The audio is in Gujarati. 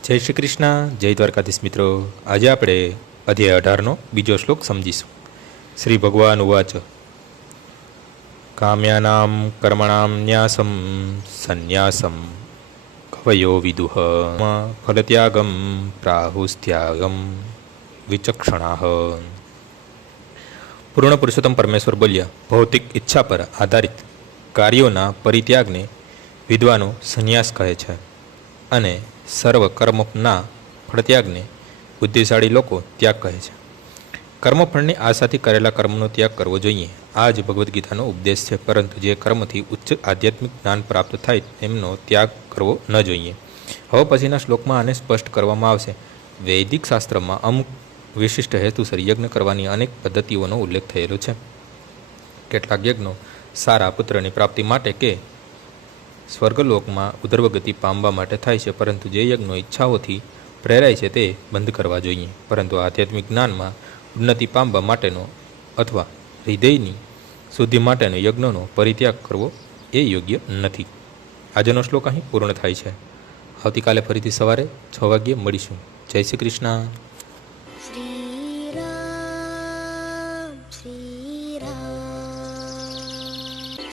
જય શ્રી કૃષ્ણ, જય દ્વારકાધીશ મિત્રો। આજે આપણે અધ્યાય 18નો બીજો શ્લોક સમજીશું। શ્રી ભગવાન ઉવાચ કામ્યાનામ કર્મણામ ન્યાસમ સંન્યાસમ કવયો વિદુઃ ફલત્યાગમ પ્રાહુસ્ત્યાગમ વિચક્ષણાઃ। પૂર્ણ પુરુષોત્તમ પરમેશ્વર બોલ્યા, ભૌતિક ઈચ્છા પર આધારિત કાર્યોના પરિત્યાગને વિદ્વાનો સંન્યાસ કહે છે અને સર્વ કર્મના ફળત્યાગને બુદ્ધિશાળી લોકો ત્યાગ કહે છે। કર્મફળની આશાથી કરેલા કર્મનો ત્યાગ કરવો જોઈએ, આ જ ભગવદ્ ગીતાનો ઉપદેશ છે। પરંતુ જે કર્મથી ઉચ્ચ આધ્યાત્મિક જ્ઞાન પ્રાપ્ત થાય તેમનો ત્યાગ કરવો ન જોઈએ। હવે પછીના શ્લોકમાં આને સ્પષ્ટ કરવામાં આવશે। વૈદિક શાસ્ત્રમાં અમુક વિશિષ્ટ હેતુસર યજ્ઞ કરવાની અનેક પદ્ધતિઓનો ઉલ્લેખ થયેલો છે। કેટલાક યજ્ઞો સારા પુત્રની પ્રાપ્તિ માટે કે સ્વર્ગલોકમાં ઉધર્વગતિ પામવા માટે થાય છે, પરંતુ જે યજ્ઞો ઈચ્છાઓથી પ્રેરાય છે તે બંધ કરવા જોઈએ। પરંતુ આધ્યાત્મિક જ્ઞાનમાં ઉન્નતિ પામવા માટેનો અથવા હૃદયની શુદ્ધિ માટેનો યજ્ઞનો પરિત્યાગ કરવો એ યોગ્ય નથી। આજનો શ્લોક અહીં પૂર્ણ થાય છે। આવતીકાલે ફરીથી સવારે 6 વાગ્યે મળીશું। જય શ્રી કૃષ્ણ।